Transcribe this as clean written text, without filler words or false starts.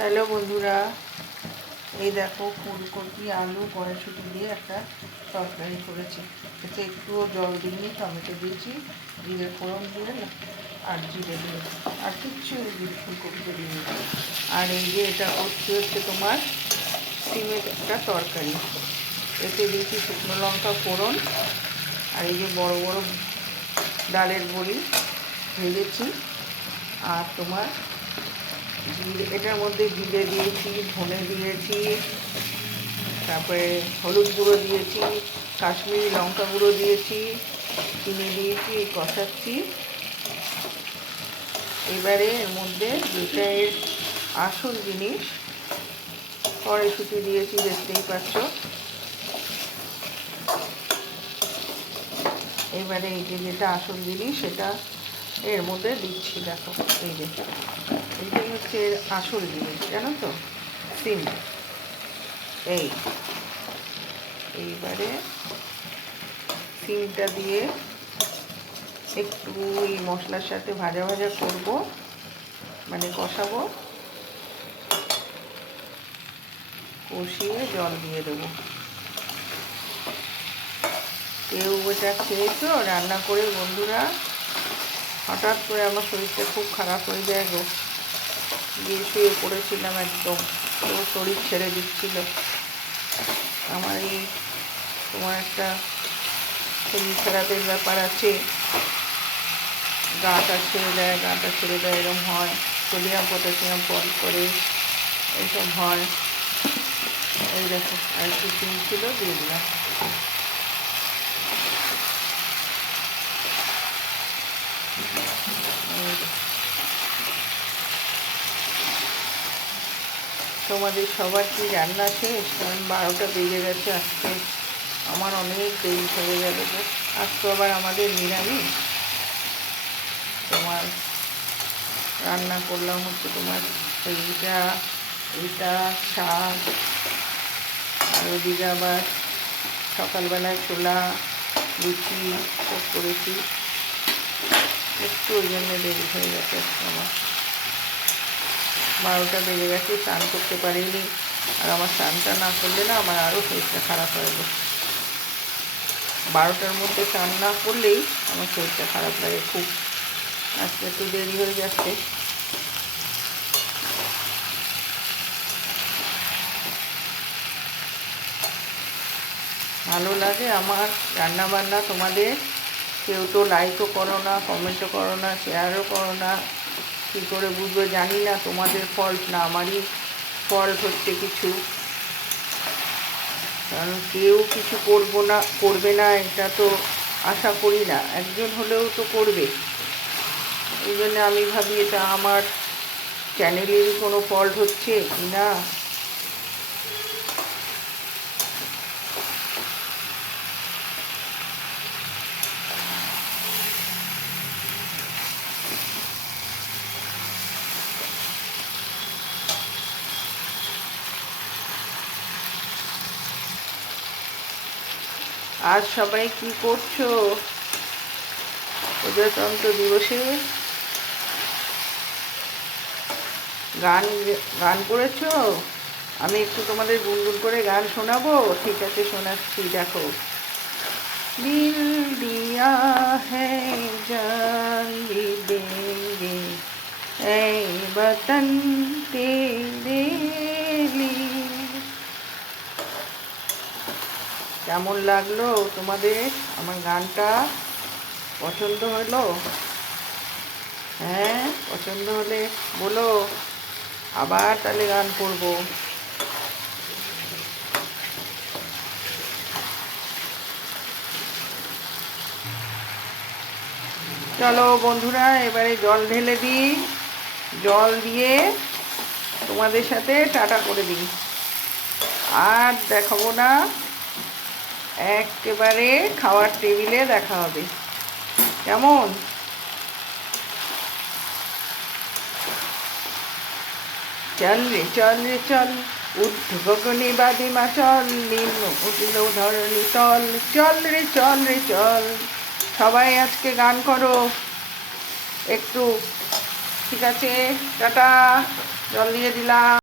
Hello বন্ধুরা, এই দেখো ফুলকপি আলু কড়াইশুঁটি দিয়ে একটা তরকারি করেছি। এতে একটুও জল দিইনি, টমেটো দিয়েছি, জিরে ফোড়ন দিয়ে আর জিরে দিয়েছি, আর কিচ্ছু ফুলকপিতে দিইনি। আর এই যে এটা হচ্ছে তোমার সিমের একটা তরকারি। এতে দিয়েছি শুকনো লঙ্কা ফোড়ন, আর এই যে বড় বড় ডালের বড়ি ভেজেছি, আর তোমার জিরে, এটার মধ্যে জিরে দিয়েছি, ধনে দিয়েছি, তারপরে হলুদ গুঁড়ো দিয়েছি, কাশ্মীরি লঙ্কা গুঁড়ো দিয়েছি, চিনি দিয়েছি, কষাচ্ছি। এবারে এর মধ্যে যেটা এর আসল জিনিস, কড়াইশুঁটি দিয়েছি, দেখতেই পাচ্ছ। এবারে এই যে যেটা আসল জিনিস সেটা এর মধ্যে দিচ্ছি। দেখো এই যে এইটাই হচ্ছে এর আসল জিনিস, জানো তো, সিম। এইবারে সিমটা দিয়ে একটু এই মশলার সাথে ভাজা ভাজা করব, মানে কষাবো, কষিয়ে জল দিয়ে দেবো। কেউ এটা খেয়েছো রান্না করে বন্ধুরা? হঠাৎ করে আমার শরীরটা খুব খারাপ হয়ে যায় গো, গিয়ে শুয়ে পড়েছিলাম, একদম তো শরীর ছেড়ে দিচ্ছিল। আমার এই তোমার একটা শরীর খারাপের ব্যাপার আছে, গাটা ছেড়ে দেয়, এরকম হয়। সোডিয়াম পটাশিয়াম ফল করে এইসব হয়। এই দেখো আর একটু চিনি ছিল, দিয়ে দিলাম। তোমাদের সবার কি রান্না শেষ? কারণ 12টা বেজে গেছে আজকে, আমার অনেক দেরি হয়ে গেল তো। আজ তো আবার আমাদের নিরামিষ। তোমার রান্না করলাম হচ্ছে তোমার এটা শাক, আর ওদিকে আবার সকালবেলায় ছোলা লুচি সব করেছি। একটু ওই জন্য দেরি হয়ে গেছে আমার। 12টা বেজে গেছে, স্নান করতে পারিনি। আর আমার স্নানটা না করলে না আমার আরও শরীরটা খারাপ হয়ে যায়। 12টার মধ্যে স্নান না করলেই আমার শরীরটা খারাপ লাগে খুব। আজকে একটু দেরি হয়ে যাচ্ছে। ভালো লাগে আমার রান্নাবান্না তোমাদের। কেউ তো লাইকও করো না, কমেন্টও করো না, শেয়ারও করো না। কী করে বুঝবে জানি না, তোমাদের ফল্ট না আমারই ফল্ট হচ্ছে কিছু। কারণ কেউ কিছু করবে না এটা তো আশা করি না, একজন হলেও তো করবে। এই জন্য আমি ভাবি এটা আমার চ্যানেলেরই কোনো ফল্ট হচ্ছে কি না। আজ সবাই কি করছো প্রজাতন্ত্র দিবসে? গান গান করেছো? আমি একটু তোমাদের গুনগুন করে গান শোনাবো? ঠিক আছে, শোনাচ্ছি। দেখো, দিল দিয়া হ্যায় জান भी देंगे ऐ वतन तेरे लिए। কেমন লাগলো তোমাদের আমার গানটা? পছন্দ হলো? হ্যাঁ, পছন্দ হলে বলো, আবার তাহলে গান করব। চলো বন্ধুরা, এবারে জল ঢেলে দিই। জল দিয়ে তোমাদের সাথে টাটা করে দিই, আর দেখাবো না। একেবারে খাওয়ার টেবিলে দেখা হবে, কেমন? চল রে চল, ঊর্ধ্ব গগনে বাঁধে চল, নিম্ন উঠিল ধরণী তল। চল রে চল, সবাই আজকে গান করো একটু। ঠিক আছে, টাটা। জল দিয়ে দিলাম।